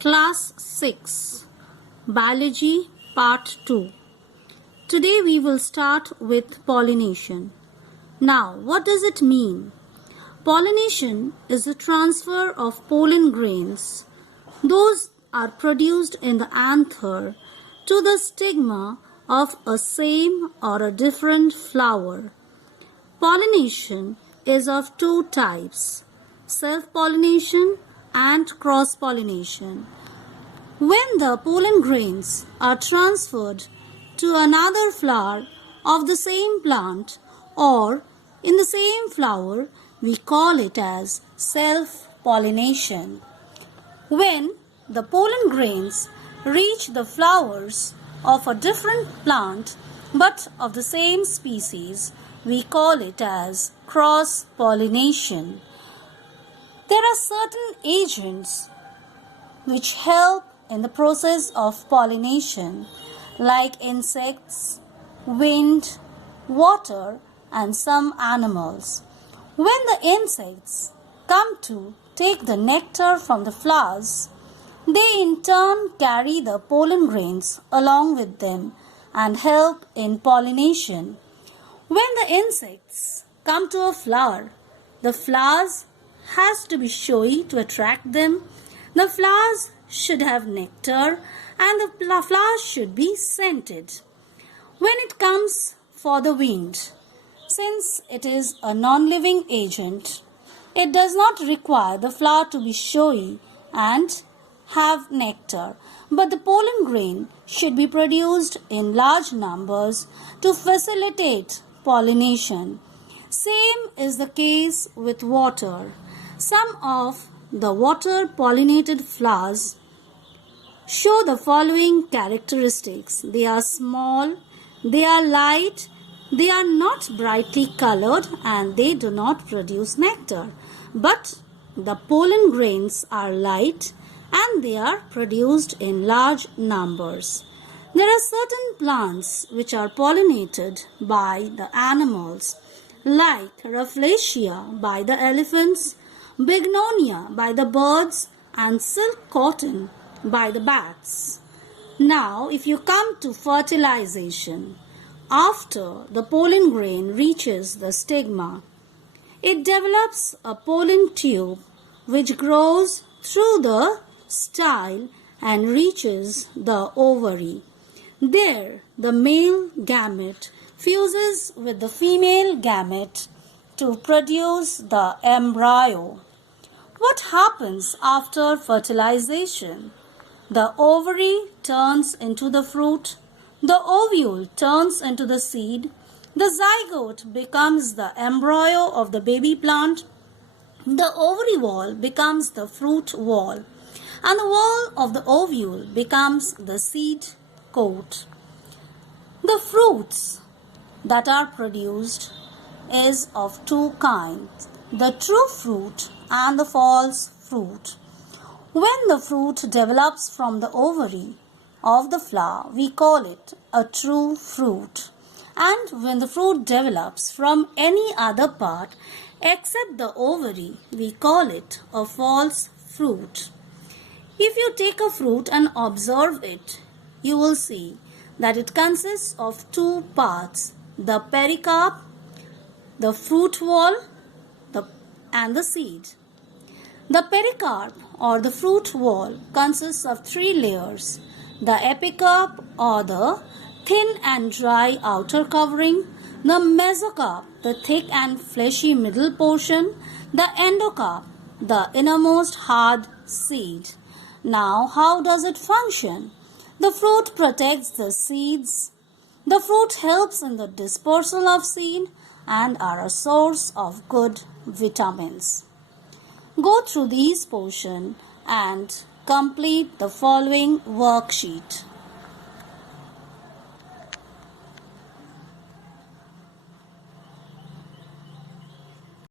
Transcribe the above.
Class 6 Biology Part 2. Today we will start with pollination. Now, what does it mean? Pollination is the transfer of pollen grains. Those are produced in the anther to the stigma of a same or a different flower. Pollination is of two types, self-pollination and cross-pollination. When the pollen grains are transferred to another flower of the same plant or in the same flower, we call it as self-pollination. When the pollen grains reach the flowers of a different plant but of the same species, we call it as cross-pollination. There are certain agents which help in the process of pollination, like insects, wind, water, and some animals. When the insects come to take the nectar from the flowers, they in turn carry the pollen grains along with them and help in pollination. When the insects come to a flower, the flowers has to be showy to attract them. The flowers should have nectar and the flowers should be scented. When it comes for the wind, since it is a non-living agent, it does not require the flower to be showy and have nectar, but the pollen grain should be produced in large numbers to facilitate pollination. Same is the case with water. Some of the water-pollinated flowers show the following characteristics. They are small, they are light, they are not brightly colored, and they do not produce nectar. But the pollen grains are light and they are produced in large numbers. There are certain plants which are pollinated by the animals, like Rafflesia by the elephants, Bignonia by the birds, and silk cotton by the bats. Now, if you come to fertilization, after the pollen grain reaches the stigma, it develops a pollen tube which grows through the style and reaches the ovary. There, the male gamete fuses with the female gamete to produce the embryo. What happens after fertilization? The ovary turns into the fruit, the ovule turns into the seed, the zygote becomes the embryo of the baby plant, the ovary wall becomes the fruit wall, and the wall of the ovule becomes the seed coat. The fruits that are produced is of two kinds, the true fruit and the false fruit. When the fruit develops from the ovary of the flower, we call it a true fruit. And when the fruit develops from any other part except the ovary, we call it a false fruit. If you take a fruit and observe it, you will see that it consists of two parts, the pericarp, the fruit wall, and the seed. The pericarp or the fruit wall consists of three layers, the epicarp or the thin and dry outer covering, the mesocarp, the thick and fleshy middle portion, the endocarp, the innermost hard seed. Now, how does it function? The fruit protects the seeds. The fruit helps in the dispersal of seed and are a source of good vitamins. Go through these portions and complete the following worksheet.